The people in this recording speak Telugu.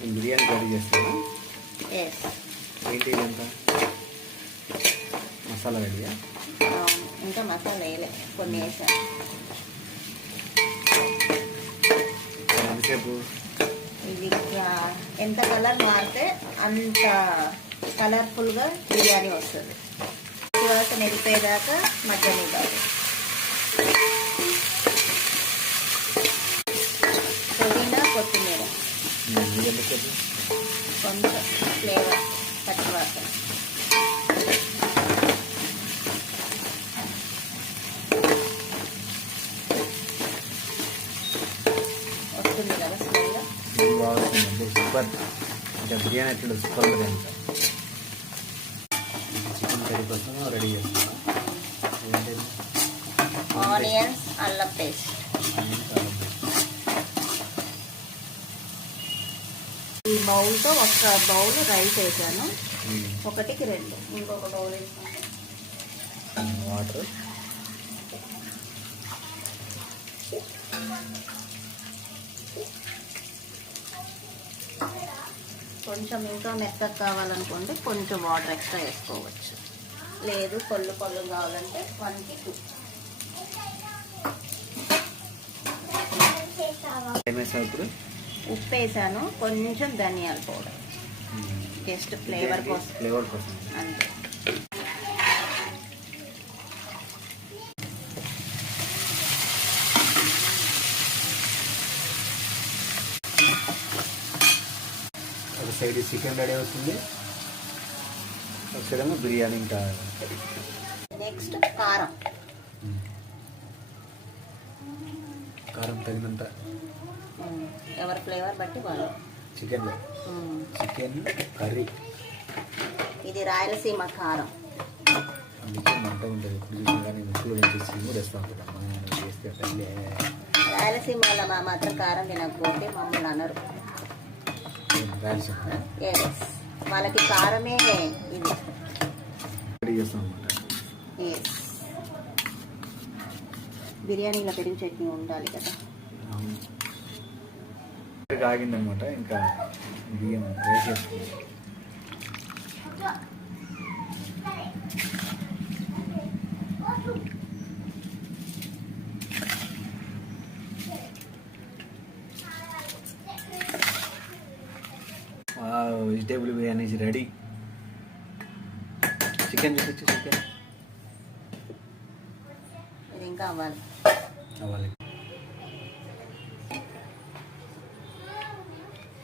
నేను బిర్యానీ రెడీ చేస్తాను ఏంటి ఇదంతా? మసాలా రెడీయా? ఇంకా మసాలా వేయలే కొన్ని వేసాను ఎంతసేపు? ఇది ఎంత కలర్ మారితే అంత కలర్ఫుల్గా బిర్యానీ వస్తుంది. తర్వాత నిలిపేదాకా మగ్గనివ్వాలి పుదీనా ఇది ఎంతసేపు కొంచెం ఫ్లేవర్ పచ్చివాసన వస్తుంది కదా స్మెల్ ఇది బాగుంటుంది సూపర్ ఇంకా బిర్యానీ ఎట్లా సూపర్ బిర్యానీ చికెన్ కర్రీ కోసం రెడీ చేస్తున్నాను ఏంటిది? ఆనియన్స్ అల్లం పేస్ట్ బౌల్తో ఒక బౌల్ రైస్ వేసాను. ఒకటికి రెండు. ఇంకొక బౌల్ వేసాను. వాటర్. కొంచెం ఇంకా మెత్తగా కావాలనుకుంటే కొంచెం వాటర్ ఎక్స్ట్రా వేసుకోవచ్చు. లేదు పొల్లు పొల్లు కావాలంటే వన్కి టూ. ఇప్పుడు? ఉప్పు వేసాను కొంచెం ధనియాల పౌడర్. జస్ట్ ఫ్లేవర్ కోసం. ఫ్లేవర్ కోసం. అంతే. ఒక సైడ్ చికెన్ రెడీ అవుతుంది. ఒక సైడ్ ఏమో బిర్యానీ ఇంకా నెక్స్ట్ కారం. కారం తగినంత ఎవరి ఫ్లేవర్ బట్టి వాళ్ళు చికెన్లో ఉమ్, చికెన్ కర్రీ ఇది రాయలసీమ కారం. అందుకే మంట చూసినా ముక్కులు నుంచి చేస్తే రాయలసీమ వాళ్ళ మా మాత్రం కారం తినకపోతే మమ్మల్ని అనరు. రాయలసీమ వాళ్ళకి కారమే ఇది. రెడీ చేస్తాం అనమాట ఎస్ బిర్యానీలో పెరుగు చట్నీ ఉండాలి కదా. ఆగిందనమాట ఇంకా బియ్యం వేసేసుకుంటాం వెజిటేబుల్ బిర్యానీ రెడీ చికెన్ చూపించు చికెన్ ఇంకా అవ్వాలి. అవ్వాలి.